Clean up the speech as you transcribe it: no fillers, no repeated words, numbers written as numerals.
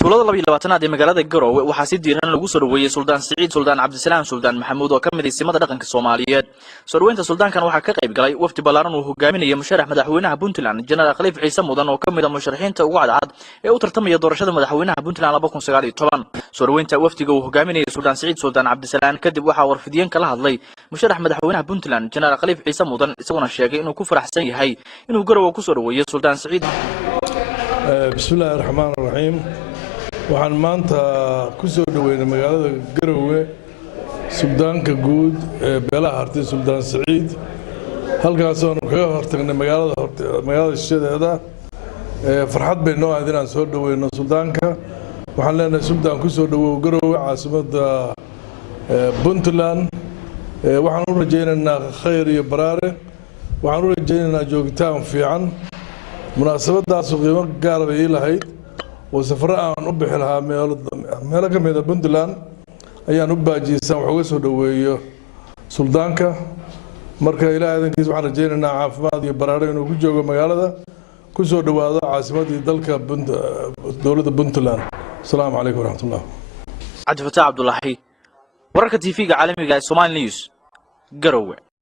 tuulada 22aad ee magaalada Garowe waxaa si diiran lagu soo dhaweeyay Suldaan Saciid Suldaan Cabdisalaam Suldaan Maxamuud oo ka mid ah simada dhaqanka Soomaaliyeed. Soo dhaweynta suldaankan waxaa ka qayb galay wafdi ballaaran oo hogaaminaya musharax madaxweynaha Puntland General Khaliif Ciise Mudan oo ka mid ah musharaxiinta ugu cadcad ee u tartamaya doorashada madaxweynaha Puntland 2019. Soo dhaweynta wafdiga uu hogaaminaya Suldaan Saciid Suldaan Cabdisalaam kadib waxaa warfidiyeen kala hadlay musharax madaxweynaha Puntland General Khaliif Ciise Mudan isagoo sheegay inuu ku faraxsan yahay inuu Garowe ku soo dhaweeyo Suldaan Saciid. Bismillahir Rahmaanir Rahiim. waxaan maanta ku soo dhaweynay magaalada Garowe suldaanka guud ee beelaha hartay Suldaan Saciid halkaas oo kaga hortagnay magaalada shisheedeeda farxad bay noo ahayd inaan soo dhaweyno suldaanka waxaan leenahay suldaan ku soo dhawow Garowe caasimadda Puntland waxaan u rajaynaynaa khayr iyo baraare waxaan u rajaynaynaa joogitaan fiican munaasabadaas qiimo gaar ah ay lahayd وسفر أن أبحر لها ملك من البندلان أيان أباجيسان وحوجه سودويه سلطانك مركز إلى هذا كيس وحنا جينا عافماد يبررين وكجوا مجالده كسر دوادة عاصمة دلك دولة البندلان السلام عليكم ورحمة الله. عبد الفتاح عبد الله حي وركتي فيك عالمي جاي سومال نيوز Garowe.